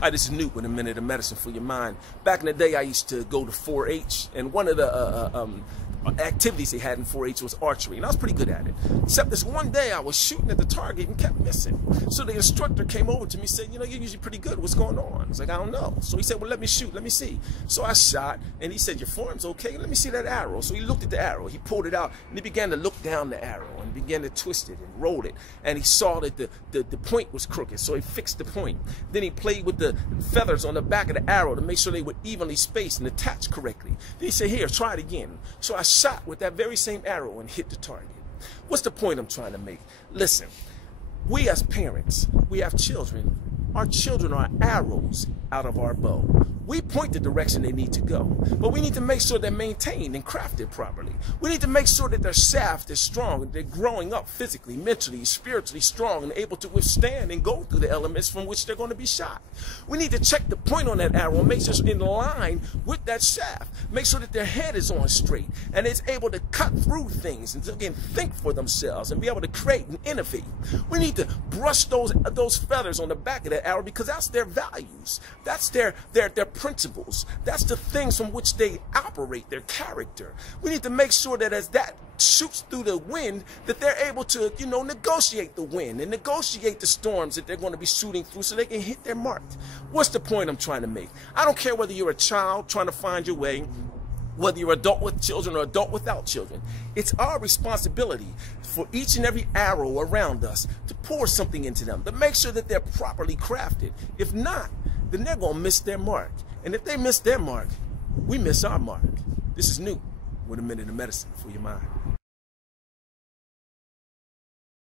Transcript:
Hi, this is Newt with a minute of medicine for your mind. Back in the day, I used to go to 4-H, and one of the activities they had in 4-H was archery, and I was pretty good at it. Except this one day, I was shooting at the target and kept missing. So the instructor came over to me and said, you know, you're usually pretty good. What's going on? I was like, I don't know. So he said, well, let me shoot. Let me see. So I shot, and he said, your form's okay. Let me see that arrow. So he looked at the arrow. He pulled it out, and he began to look down the arrow and began to twist it and roll it. And he saw that the point was crooked, so he fixed the point. Then he played with the feathers on the back of the arrow to make sure they were evenly spaced and attached correctly. Then he said, here, try it again. So I shot with that very same arrow and hit the target. What's the point I'm trying to make? Listen, we as parents, we have children. Our children are arrows out of our bow. We point the direction they need to go, but we need to make sure they're maintained and crafted properly. We need to make sure that their shaft is strong, and they're growing up physically, mentally, spiritually strong, and able to withstand and go through the elements from which they're going to be shot. We need to check the point on that arrow and make sure it's in line with that shaft. Make sure that their head is on straight and is able to cut through things and again think for themselves and be able to create and innovate. We need to brush those feathers on the back of that arrow because that's their values. That's their principles. That's the things from which they operate, their character. We need to make sure that as that shoots through the wind, that they're able to, you know, negotiate the wind and negotiate the storms that they're going to be shooting through so they can hit their mark. What's the point I'm trying to make? I don't care whether you're a child trying to find your way, whether you're adult with children or adult without children. It's our responsibility for each and every arrow around us to pour something into them, to make sure that they're properly crafted. If not, then they're going to miss their mark. And if they miss their mark, we miss our mark. This is Newt with a minute of medicine for your mind.